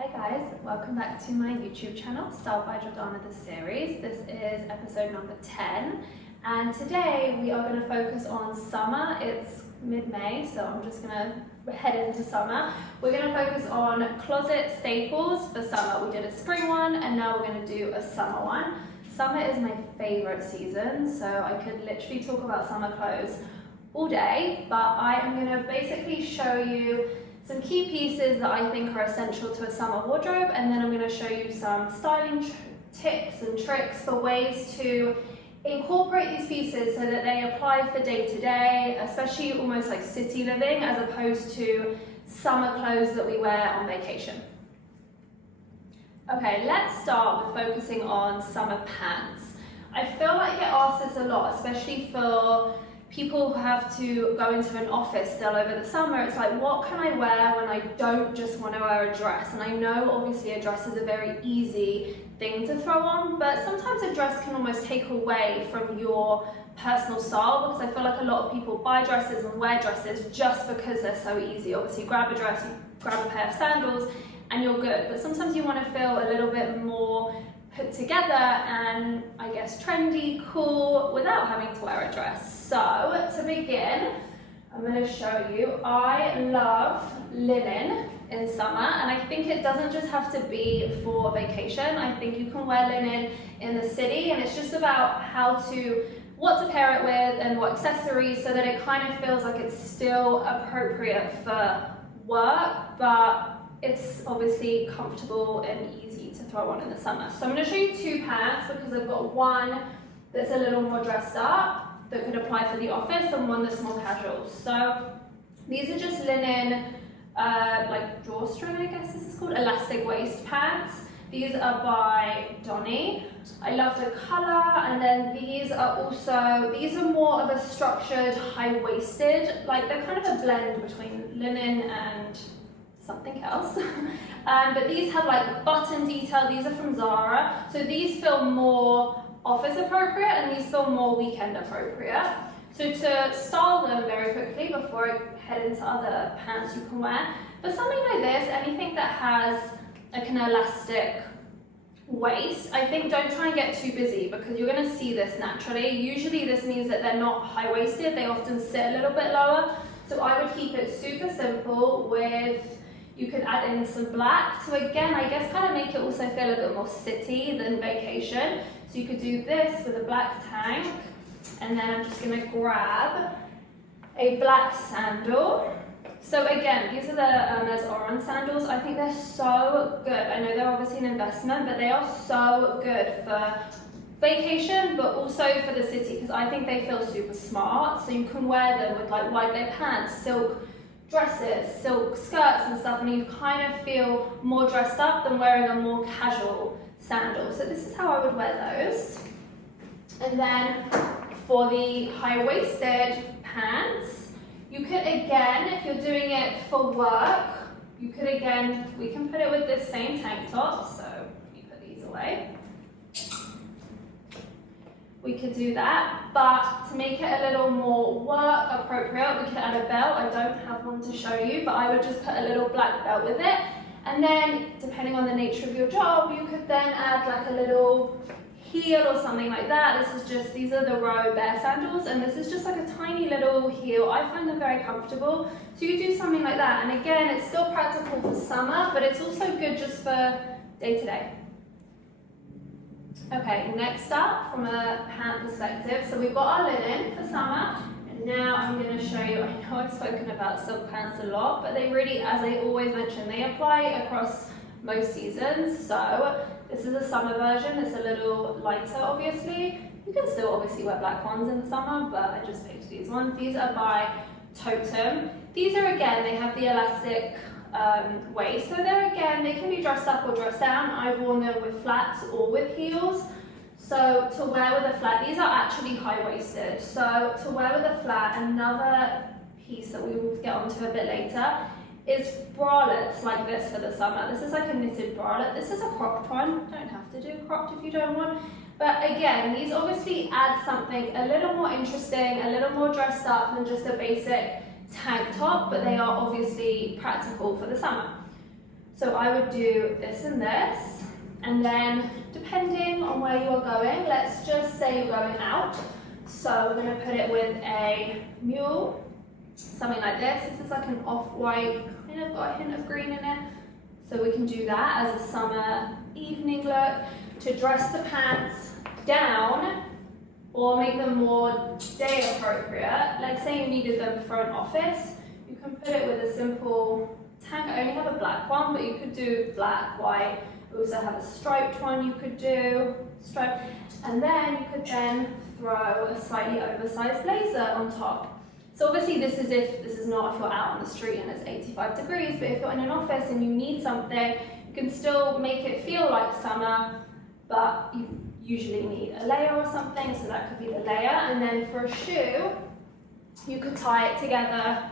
Hi guys, welcome back to my YouTube channel, Styledbyjordanna the series. This is episode number 10 and today we are going to focus on summer. It's mid-May, so I'm just going to head into summer. We're going to focus on closet staples for summer. We did a spring one and now we're going to do a summer one. Summer is my favorite season, so I could literally talk about summer clothes all day, but I am going to basically show you some key pieces that I think are essential to a summer wardrobe, and then I'm going to show you some styling tips and tricks for ways to incorporate these pieces so that they apply for day to day, especially almost like city living as opposed to summer clothes that we wear on vacation. Okay, let's start with focusing on summer pants. I feel like I get asked this a lot, especially for people who have to go into an office still over the summer. It's like, what can I wear when I don't just want to wear a dress? And I know obviously a dress is a very easy thing to throw on, but sometimes a dress can almost take away from your personal style, because I feel like a lot of people buy dresses and wear dresses just because they're so easy. Obviously, you grab a dress, you grab a pair of sandals, and you're good. But sometimes you want to feel a little bit more put together and I guess trendy, cool, without having to wear a dress. So to begin, I'm going to show you, I love linen in summer, and I think it doesn't just have to be for vacation. I think you can wear linen in the city, and it's just about what to pair it with and what accessories, so that it kind of feels like it's still appropriate for work, but it's obviously comfortable and easy to throw on in the summer. So I'm going to show you two pants, because I've got one that's a little more dressed up that could apply for the office, and one that's more casual. So these are just linen, like drawstring, I guess this is called, elastic waist pants. These are by Donny. I love the color, and then these are more of a structured, high-waisted, like they're kind of a blend between linen and something else. But these have like button detail. These are from Zara. So these feel more office appropriate and these feel more weekend appropriate. So to style them very quickly before I head into other pants you can wear, for something like this, anything that has like an elastic waist, I think don't try and get too busy, because you're going to see this naturally. Usually this means that they're not high-waisted. They often sit a little bit lower. So I would keep it super simple with, you could add in some black to, again, I guess kind of make it also feel a bit more city than vacation. So you could do this with a black tank, and then I'm just going to grab a black sandal. So again, these are the Les Oran sandals. I think they're so good. I know they're obviously an investment, but they are so good for vacation, but also for the city, because I think they feel super smart. So you can wear them with like wide leg pants, silk dresses, silk skirts and stuff, and you kind of feel more dressed up than wearing a more casual sandal. So this is how I would wear those. And then for the high-waisted pants, you could again, if you're doing it for work, we can put it with this same tank top. So let me put these away. We could do that, but to make it a little more work appropriate, we could add a belt. I don't have one to show you, but I would just put a little black belt with it. And then, depending on the nature of your job, you could then add like a little heel or something like that. These are the Row Bare sandals, and this is just like a tiny little heel. I find them very comfortable. So you do something like that. And again, it's still practical for summer, but it's also good just for day to day. Okay, next up from a pant perspective, so we've got our linen for summer, and now I'm going to show you, I know I've spoken about silk pants a lot, but they really, as I always mention, they apply across most seasons. So this is a summer version, it's a little lighter obviously. You can still obviously wear black ones in the summer, but I just picked these ones. These are by Totem. These are, again, they have the elastic waist, so they can be dressed up or dressed down. I've worn them with flats or with heels. So to wear with a flat, these are actually high-waisted. So to wear with a flat, another piece that we will get onto a bit later is bralettes like this for the summer. This is like a knitted bralette. This is a cropped one. You don't have to do cropped if you don't want. But again, these obviously add something a little more interesting, a little more dressed up than just a basic tank top, but they are obviously practical for the summer. So I would do this and this, and then depending on where you are going, let's just say you're going out. So we're going to put it with a mule, something like this. This is like an off-white, kind of got a hint of green in it. So we can do that as a summer evening look to dress the pants down or make them more day appropriate. Let's say you needed them for an office. You can put it with a simple tank. I only have a black one, but you could do black, white. We also have a striped one you could do, striped. And then you could then throw a slightly oversized blazer on top. So obviously this is not if you're out on the street and it's 85 degrees, but if you're in an office and you need something, you can still make it feel like summer, but you usually need a layer or something, so that could be the layer. And then for a shoe, you could tie it together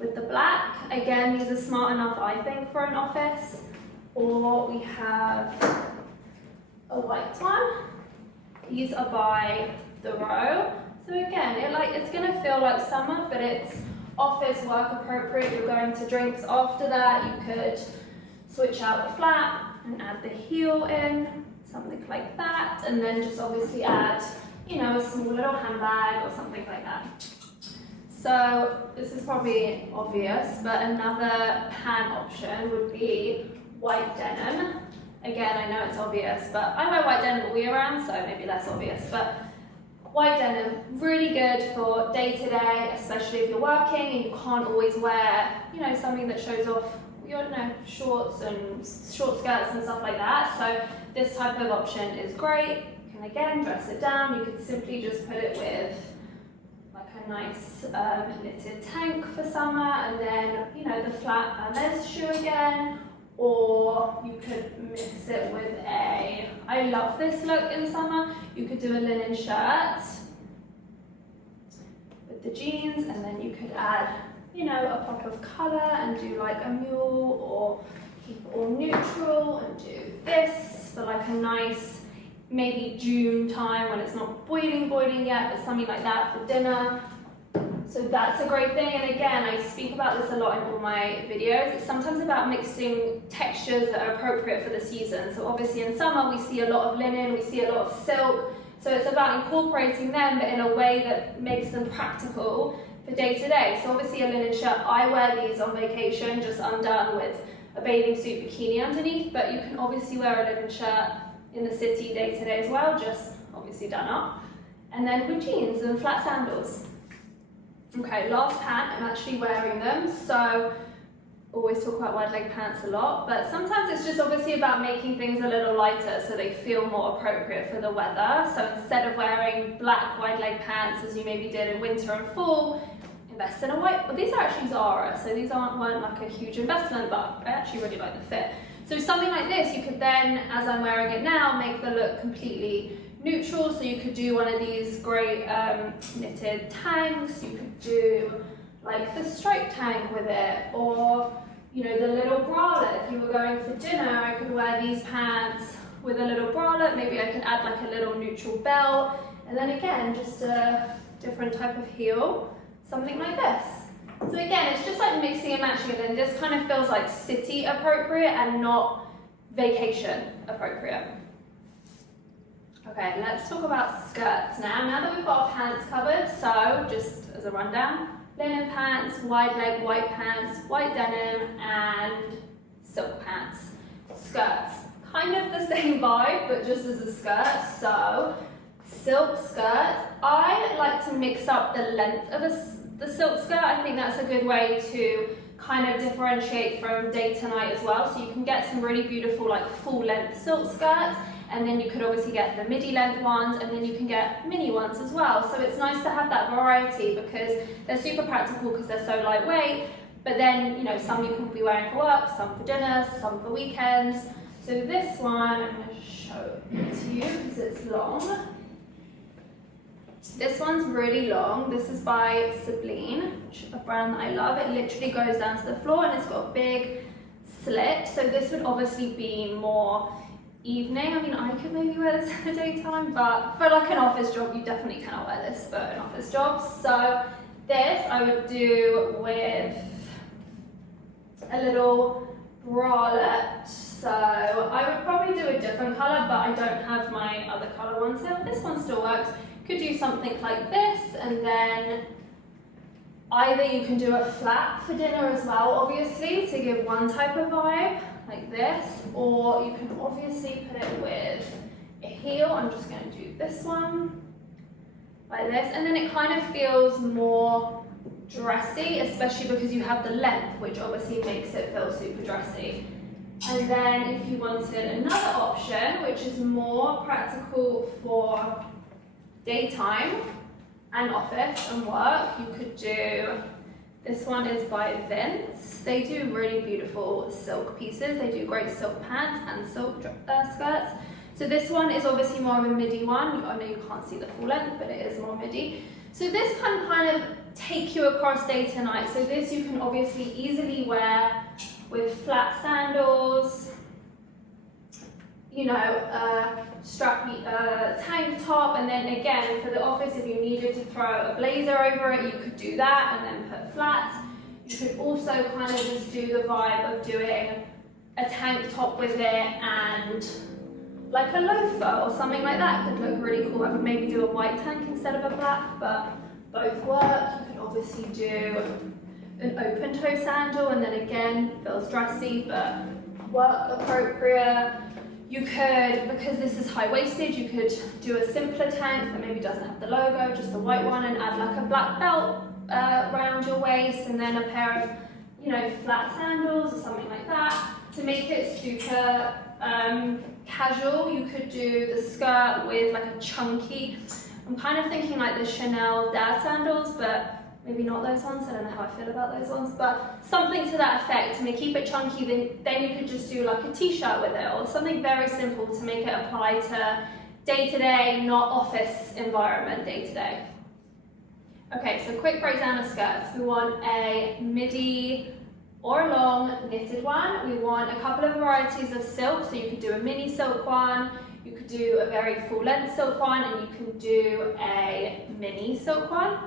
with the black. Again, these are smart enough, I think, for an office. Or we have a white one. These are by the row. So again, it's gonna feel like summer, but it's office work appropriate. You're going to drinks after that. You could switch out the flap and add the heel in, something like that. And then just obviously add, a small little handbag or something like that. So this is probably obvious, but another pant option would be white denim. Again, I know it's obvious, but I wear white denim all year round, so maybe less obvious. But white denim, really good for day to day, especially if you're working and you can't always wear, something that shows off, shorts and short skirts and stuff like that. So this type of option is great. You can again dress it down. You could simply just put it with a nice knitted tank for summer, and then the flat Hermes shoe again, or you could mix it with I love this look in summer, you could do a linen shirt with the jeans, and then you could add a pop of colour and do like a mule, or keep it all neutral and do this for like a nice maybe June time when it's not boiling yet, but something like that for dinner. So that's a great thing. And again, I speak about this a lot in all my videos. It's sometimes about mixing textures that are appropriate for the season. So obviously in summer, we see a lot of linen, we see a lot of silk. So it's about incorporating them, but in a way that makes them practical for day to day. So obviously a linen shirt, I wear these on vacation, just undone with a bathing suit bikini underneath, but you can obviously wear a linen shirt in the city day to day as well, just obviously done up. And then with jeans and flat sandals. Okay, last pant, I'm actually wearing them, so always talk about wide leg pants a lot, but sometimes it's just obviously about making things a little lighter so they feel more appropriate for the weather. So instead of wearing black wide leg pants as you maybe did in winter and fall, invest in a white. Well, these are actually Zara, so these weren't like a huge investment, but I actually really like the fit. So something like this, you could then, as I'm wearing it now, make the look completely neutral. So you could do one of these great knitted tanks. You could do like the striped tank with it, or the little bralette. If you were going for dinner, I could wear these pants with a little bralette. Maybe I could add like a little neutral belt, and then again just a different type of heel, something like this. So again, it's just like mixing and matching, and then this kind of feels like city appropriate and not vacation appropriate. Okay, let's talk about skirts now. Now that we've got our pants covered, so just as a rundown, linen pants, wide leg white pants, white denim, and silk pants. Skirts, kind of the same vibe, but just as a skirt. So silk skirt, I like to mix up the length of the silk skirt. I think that's a good way to kind of differentiate from day to night as well. So you can get some really beautiful like full length silk skirts, and then you could obviously get the midi length ones, and then you can get mini ones as well. So it's nice to have that variety because they're super practical because they're so lightweight, but then some you can be wearing for work, some for dinner, some for weekends. So this one, I'm going to show it to you because it's long. This one's really long. This is by Sabline, which is a brand that I love. It literally goes down to the floor and it's got a big slit. So this would obviously be more evening. I mean, I could maybe wear this in the daytime, but for like an office job, you definitely cannot wear this for an office job. So this I would do with a little bralette. So I would probably do a different colour, but I don't have my other colour one, so this one still works. Could do something like this, and then either you can do a flat for dinner as well, obviously, to give one type of vibe, like this, or you can obviously put it with a heel. I'm just going to do this one, like this, and then it kind of feels more dressy, especially because you have the length, which obviously makes it feel super dressy. And then if you wanted another option, which is more practical for daytime and office and work, you could do, this one is by Vince. They do really beautiful silk pieces. They do great silk pants and silk skirts. So this one is obviously more of a midi one. I know you can't see the full length, but it is more midi. So this can kind of take you across day to night. So this you can obviously easily wear with flat sandals, you know, strappy tank top, and then again for the office, if you needed to throw a blazer over it, you could do that and then put flats. You could also kind of just do the vibe of doing a tank top with it and like a loafer or something like that. Could look really cool. I would maybe do a white tank instead of a black, but both work. You could obviously do an open toe sandal, and then again feels dressy but work appropriate. You could, because this is high-waisted, you could do a simpler tank that maybe doesn't have the logo, just a white one, and add like a black belt around your waist, and then a pair of, you know, flat sandals or something like that. To make it super casual, you could do the skirt with like a chunky, I'm kind of thinking like the Chanel dad sandals, but maybe not those ones. I don't know how I feel about those ones, but something to that effect. To keep it chunky, then you could just do like a t-shirt with it, or something very simple to make it apply to day-to-day, not office environment, day-to-day. Okay, so quick breakdown of skirts. We want a midi or a long knitted one. We want a couple of varieties of silk, so you could do a mini silk one, you could do a very full length silk one, and you can do a mini silk one.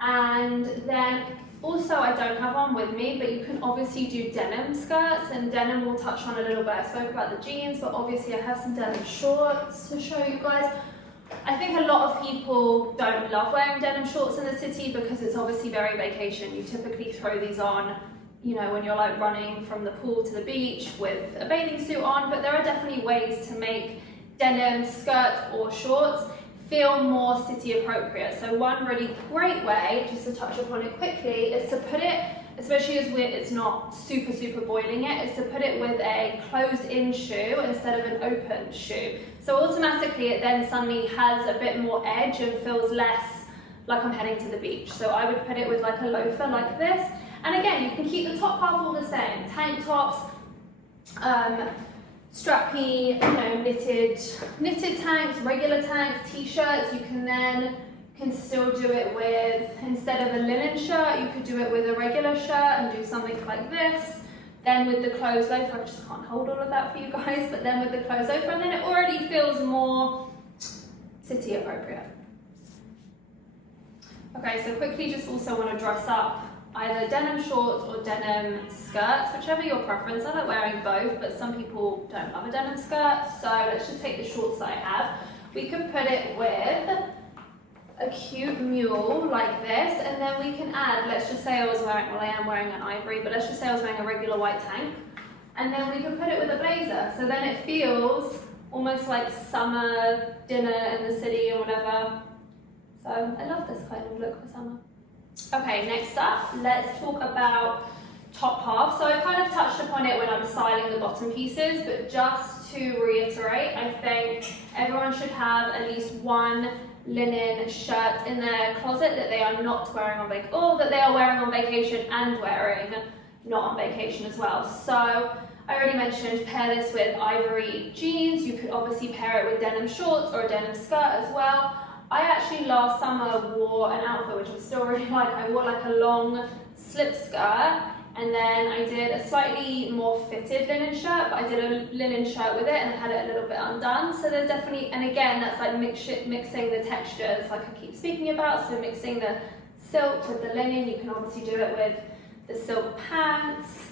And then also, I don't have one with me, but you can obviously do denim skirts, and denim we'll touch on a little bit. I spoke about the jeans, but obviously I have some denim shorts to show you guys. I think a lot of people don't love wearing denim shorts in the city because it's obviously very vacation. You typically throw these on, you know, when you're like running from the pool to the beach with a bathing suit on, but there are definitely ways to make denim skirts or shorts feel more city appropriate. So one really great way, just to touch upon it quickly, is to put it, especially as it's not super boiling it, is to put it with a closed in shoe instead of an open shoe. So automatically it then suddenly has a bit more edge and feels less like I'm heading to the beach. So I would put it with like a loafer like this. And again, you can keep the top half all the same. Tank tops, strappy, you know, knitted tanks, regular tanks, t-shirts. You can still do it with, instead of a linen shirt, you could do it with a regular shirt and do something like this. Then with the closed loafer, I just can't hold all of that for you guys, but then with the closed loafer, and then it already feels more city appropriate. Okay, so quickly just also want to dress up either denim shorts or denim skirts, whichever your preference. I like wearing both, but some people don't love a denim skirt, so let's just take the shorts that I have. We can put it with a cute mule like this, and then we can add, let's just say I was wearing, well I am wearing an ivory, but let's just say I was wearing a regular white tank, and then we can put it with a blazer, so then it feels almost like summer dinner in the city or whatever. So I love this kind of look for summer. Okay, next up, let's talk about top half. So I kind of touched upon it when I was styling the bottom pieces, but just to reiterate, I think everyone should have at least one linen shirt in their closet that they are not wearing on vacation, or that they are wearing on vacation and wearing not on vacation as well. So I already mentioned, pair this with ivory jeans. You could obviously pair it with denim shorts or a denim skirt as well. I actually last summer wore an outfit which I still really like. I wore like a long slip skirt, and then I did a slightly more fitted linen shirt, but I did a linen shirt with it and I had it a little bit undone. So there's definitely, and again, that's like mixing the textures like I keep speaking about. So mixing the silk with the linen. You can obviously do it with the silk pants.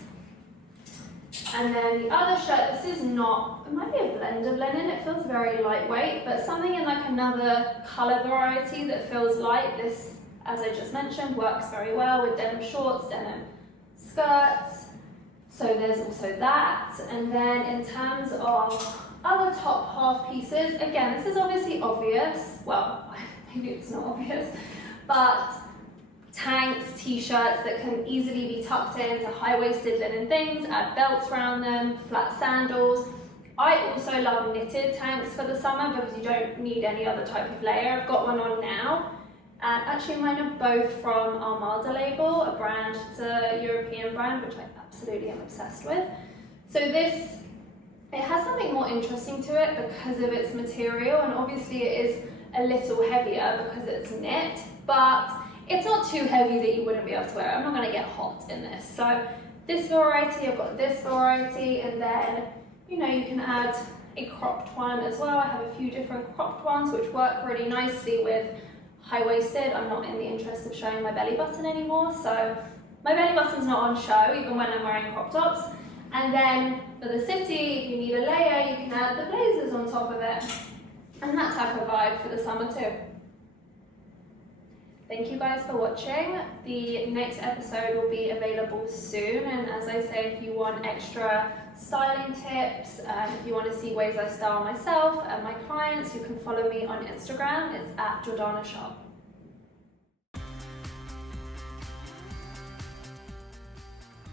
And then the other shirt, this is not, it might be a blend of linen, it feels very lightweight, but something in like another colour variety that feels light. This, as I just mentioned, works very well with denim shorts, denim skirts. So there's also that. And then in terms of other top half pieces, again, this is obviously obvious. Well, maybe it's not obvious, but tanks, t-shirts that can easily be tucked into high-waisted linen things, add belts around them, flat sandals. I also love knitted tanks for the summer because you don't need any other type of layer. I've got one on now. And actually mine are both from Armada label, a brand, it's a European brand, which I absolutely am obsessed with. So this, it has something more interesting to it because of its material, and obviously it is a little heavier because it's knit, but it's not too heavy that you wouldn't be able to wear it. I'm not going to get hot in this. So this variety, I've got this variety, and then, you know, you can add a cropped one as well. I have a few different cropped ones which work really nicely with high-waisted. I'm not in the interest of showing my belly button anymore, so my belly button's not on show even when I'm wearing crop tops. And then for the city, if you need a layer, you can add the blazers on top of it. And that type of vibe for the summer too. Thank you guys for watching. The next episode will be available soon, and as I say, if you want extra styling tips, if you want to see ways I style myself and my clients, you can follow me on Instagram. It's @Jordana Shop.